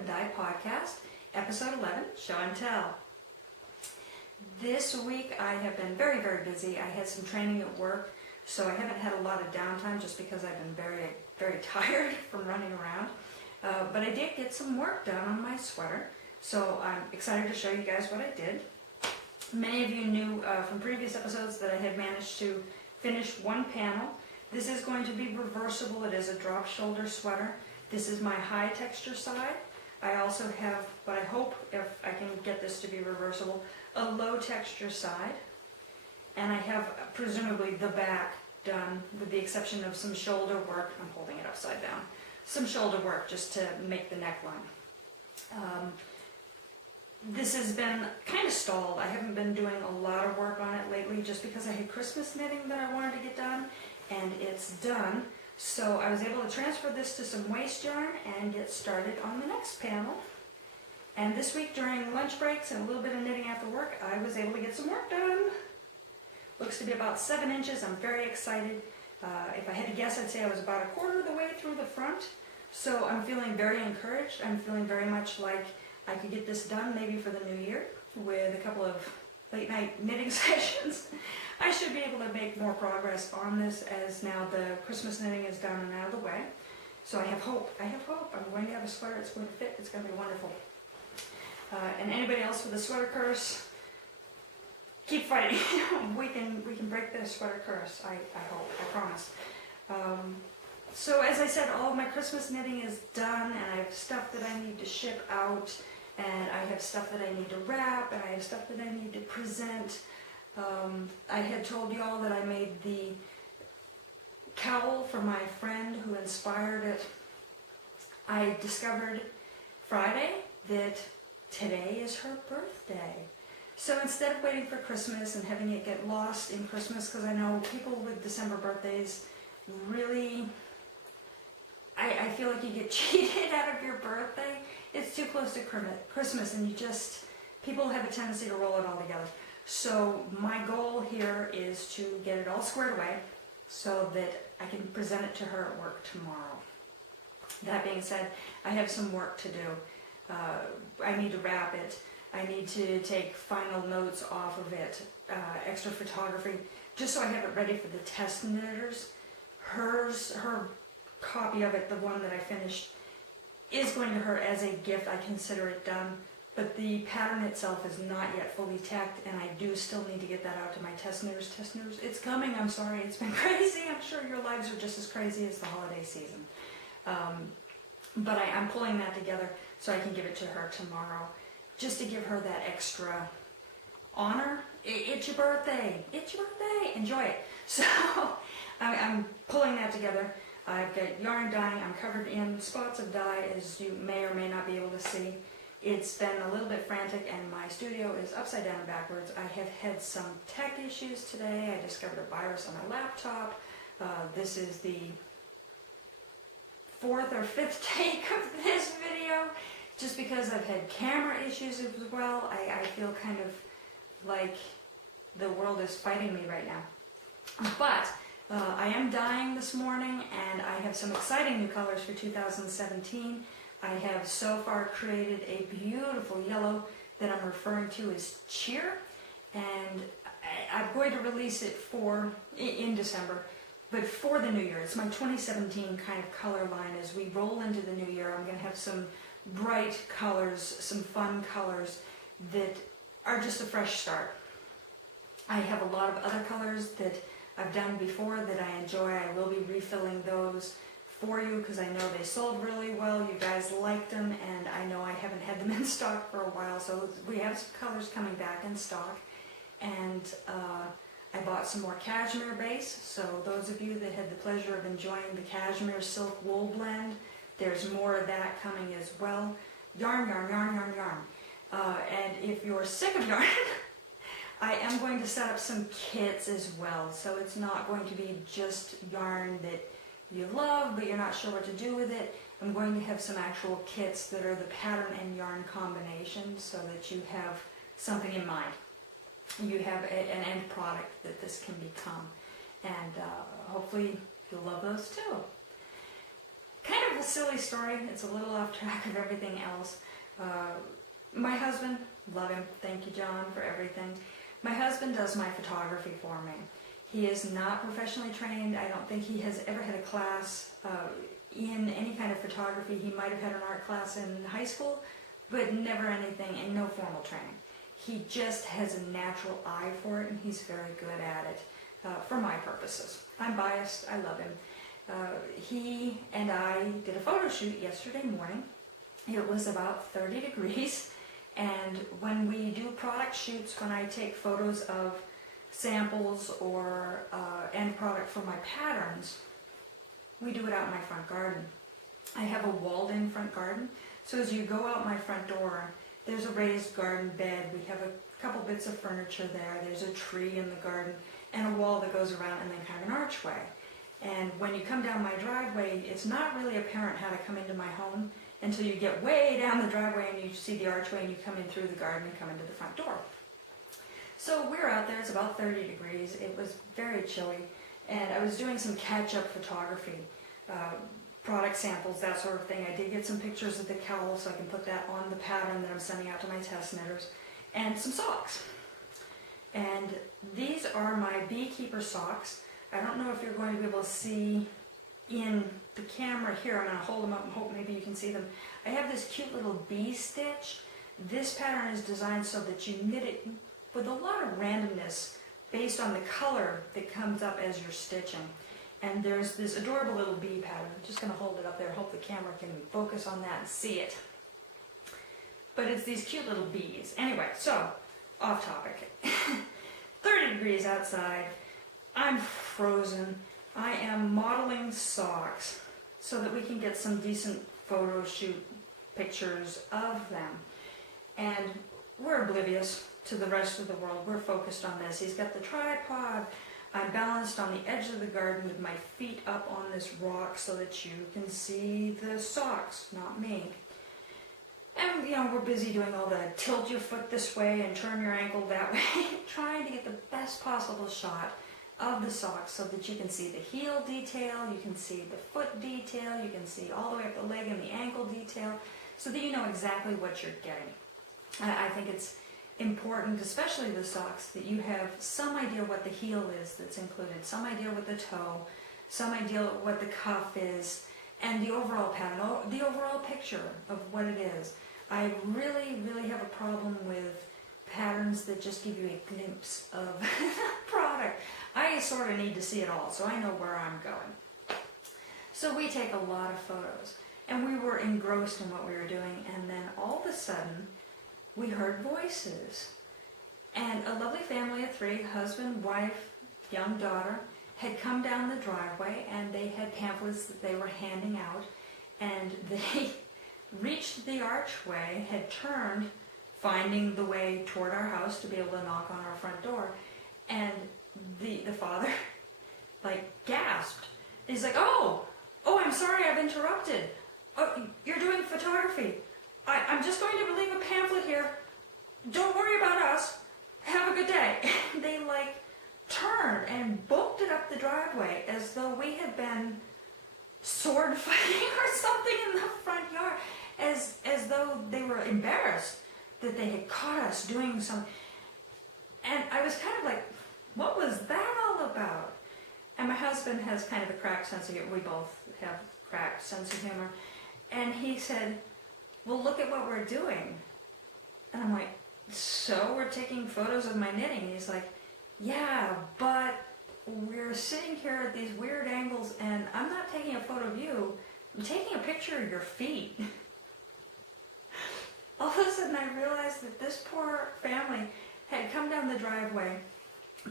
and Dye podcast, episode 11, Show and Tell. This week I have been very, very busy. I had some training at work, so I haven't had a lot of downtime just because I've been very, very tired from running around. But I did get some work done on my sweater, so I'm excited to show you guys what I did. Many of you knew from previous episodes that I had managed to finish one panel. This is going to be reversible. It is a drop shoulder sweater. This is my high texture side. I also have, but I hope if I can get this to be reversible, a low texture side. And I have presumably the back done with the exception of some shoulder work. I'm holding it upside down. Some shoulder work just to make the neckline. This has been kind of stalled. I haven't been doing a lot of work on it lately just because I had Christmas knitting that I wanted to get done, and it's done. So I was able to transfer this to some waste yarn and get started on the next panel. And this week during lunch breaks and a little bit of knitting after work, I was able to get some work done. Looks to be about 7 inches. I'm very excited. If I had to guess, I'd say I was about a quarter of the way through the front. So I'm feeling very encouraged. I'm feeling very much like I could get this done maybe for the new year with a couple of late night knitting sessions. I should be able to make more progress on this as now the Christmas knitting is done and out of the way. So I have hope. I have hope. I'm going to have a sweater. It's going to fit. It's going to be wonderful. And anybody else with the sweater curse, keep fighting. we can break the sweater curse. I hope. I promise. So as I said, all of my Christmas knitting is done, and I have stuff that I need to ship out, and I have stuff that I need to wrap, and I have stuff that I need to present. I had told you all that I made the cowl for my friend who inspired it. I discovered Friday that today is her birthday. So instead of waiting for Christmas and having it get lost in Christmas, because I know people with December birthdays really, I feel like you get cheated out of your birthday. It's too close to Christmas and people have a tendency to roll it all together. So my goal here is to get it all squared away so that I can present it to her at work tomorrow. That being said, I have some work to do. I need to wrap it. I need to take final notes off of it, extra photography, just so I have it ready for the test knitters. Her copy of it, the one that I finished, is going to her as a gift. I consider it done, but the pattern itself is not yet fully tacked, and I do still need to get that out to my test knitters. Test knitters, it's coming. I'm sorry, it's been crazy. I'm sure your lives are just as crazy as the holiday season. But I'm pulling that together so I can give it to her tomorrow, just to give her that extra honor. It's your birthday. It's your birthday. Enjoy it. So I'm pulling that together. I've got yarn dyeing. I'm covered in spots of dye, as you may or may not be able to see. It's been a little bit frantic, and my studio is upside down and backwards. I have had some tech issues today. I discovered a virus on my laptop. This is the 4th or 5th take of this video, just because I've had camera issues as well. I feel kind of like the world is fighting me right now. But I am dyeing this morning, and I have some exciting new colors for 2017. I have so far created a beautiful yellow that I'm referring to as Cheer, and I'm going to release it in December, but for the new year. It's my 2017 kind of color line. As we roll into the new year, I'm going to have some bright colors, some fun colors that are just a fresh start. I have a lot of other colors that I've done before that I enjoy. I will be refilling those for you because I know they sold really well. You guys liked them, and I know I haven't had them in stock for a while, so we have some colors coming back in stock. And I bought some more cashmere base, so those of you that had the pleasure of enjoying the cashmere silk wool blend, there's more of that coming as well. Yarn, yarn, yarn, yarn, yarn. And if you're sick of yarn, I am going to set up some kits as well. So it's not going to be just yarn that you love, but you're not sure what to do with it. I'm going to have some actual kits that are the pattern and yarn combination so that you have something in mind. You have an end product that this can become. And hopefully you'll love those too. kind of a silly story. It's a little off track of everything else. My husband, love him, thank you John for everything. My husband does my photography for me. He is not professionally trained. I don't think he has ever had a class in any kind of photography. He might have had an art class in high school, but never anything, and no formal training. He just has a natural eye for it, and he's very good at it for my purposes. I'm biased, I love him. He and I did a photo shoot yesterday morning. It was about 30 degrees, and when we do product shoots, when I take photos of samples or end product for my patterns, we do it out in my front garden. I have a walled-in front garden, so as you go out my front door, there's a raised garden bed. We have a couple bits of furniture there. There's a tree in the garden and a wall that goes around and then kind of an archway. And when you come down my driveway, it's not really apparent how to come into my home until you get way down the driveway and you see the archway and you come in through the garden and come into the front door. So we're out there, it's about 30 degrees. It was very chilly, and I was doing some catch-up photography, product samples, that sort of thing. I did get some pictures of the cowl so I can put that on the pattern that I'm sending out to my test knitters, and some socks. And these are my beekeeper socks. I don't know if you're going to be able to see in the camera here. I'm going to hold them up and hope maybe you can see them. I have this cute little bee stitch. This pattern is designed so that you knit it with a lot of randomness based on the color that comes up as you're stitching. And there's this adorable little bee pattern. I'm just going to hold it up there, hope the camera can focus on that and see it. But it's these cute little bees. Anyway, so, off topic. 30 degrees outside. I'm frozen. I am modeling socks so that we can get some decent photo shoot pictures of them. And we're oblivious to the rest of the world. We're focused on this. He's got the tripod. I'm balanced on the edge of the garden with my feet up on this rock so that you can see the socks, not me. And, you know, we're busy doing all the tilt your foot this way and turn your ankle that way, trying to get the best possible shot of the socks so that you can see the heel detail, you can see the foot detail, you can see all the way up the leg and the ankle detail, so that you know exactly what you're getting. I think it's important, especially the socks, that you have some idea what the heel is that's included, some idea what the toe, some idea what the cuff is, and the overall pattern, the overall picture of what it is. I really, really have a problem with patterns that just give you a glimpse of product. I sort of need to see it all, so I know where I'm going. So we take a lot of photos, and we were engrossed in what we were doing, and then all of a sudden, we heard voices. And a lovely family of three, husband, wife, young daughter, had come down the driveway, and they had pamphlets that they were handing out, and they reached the archway, had turned, finding the way toward our house to be able to knock on our front door, and the father like gasped. He's like, oh, I'm sorry, I've interrupted. Oh, you're doing photography. I'm just going to leave a pamphlet here. Don't worry about us. Have a good day. They like turned and booked it up the driveway as though we had been sword fighting or something in the front yard, as though they were embarrassed that they had caught us doing something. And I was kind of like, what was that all about? And my husband has kind of a cracked sense of humor. We both have cracked sense of humor. And he said, well, look at what we're doing. And I'm like, so we're taking photos of my knitting? And he's like, yeah, but we're sitting here at these weird angles, and I'm not taking a photo of you. I'm taking a picture of your feet. All of a sudden I realized that this poor family had come down the driveway,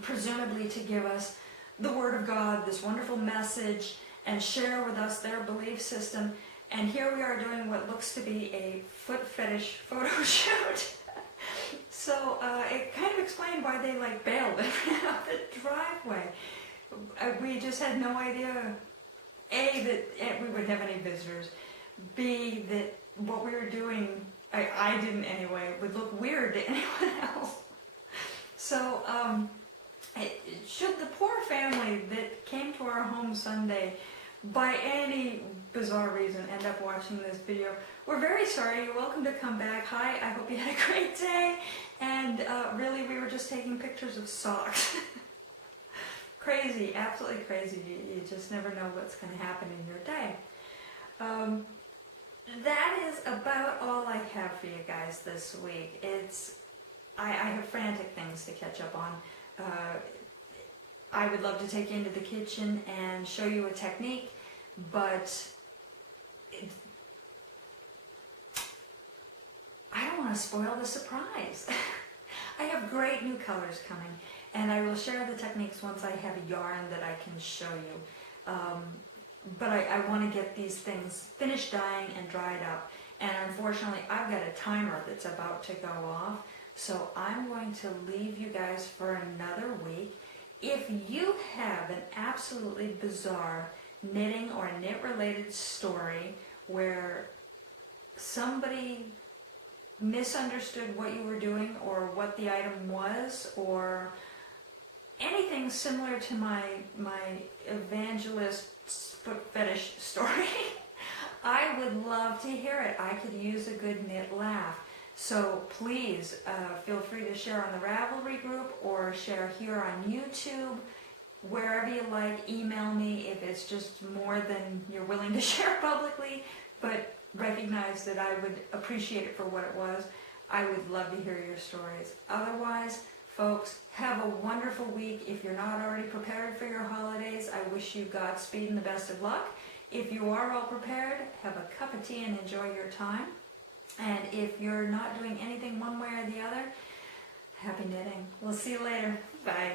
presumably to give us the Word of God, this wonderful message, and share with us their belief system. And here we are doing what looks to be a foot fetish photo shoot. So it kind of explained why they like bailed and ran out the driveway. We just had no idea, A, that we would have any visitors, B, that what we were doing, I didn't anyway, would look weird to anyone else. So should the poor family that came to our home Sunday by any bizarre reason end up watching this video, we're very sorry. You're welcome to come back. Hi, I hope you had a great day. And really, we were just taking pictures of socks. Crazy, absolutely crazy. You just never know what's going to happen in your day. That is about all I have for you guys this week. I have frantic things to catch up on. I would love to take you into the kitchen and show you a technique, but I don't want to spoil the surprise. I have great new colors coming, and I will share the techniques once I have a yarn that I can show you. But I want to get these things finished dyeing and dried up, and unfortunately I've got a timer that's about to go off, so I'm going to leave you guys for another week. If you have an absolutely bizarre knitting or knit-related story where somebody misunderstood what you were doing or what the item was, or anything similar to my evangelist foot fetish story, I would love to hear it. I could use a good knit laugh. So please feel free to share on the Ravelry group or share here on YouTube, wherever you like. Email me if it's just more than you're willing to share publicly, but recognize that I would appreciate it for what it was. I would love to hear your stories. Otherwise, folks, have a wonderful week. If you're not already prepared for your holidays, I wish you Godspeed and the best of luck. If you are all prepared, have a cup of tea and enjoy your time. And if you're not doing anything one way or the other, happy knitting. We'll see you later. Bye.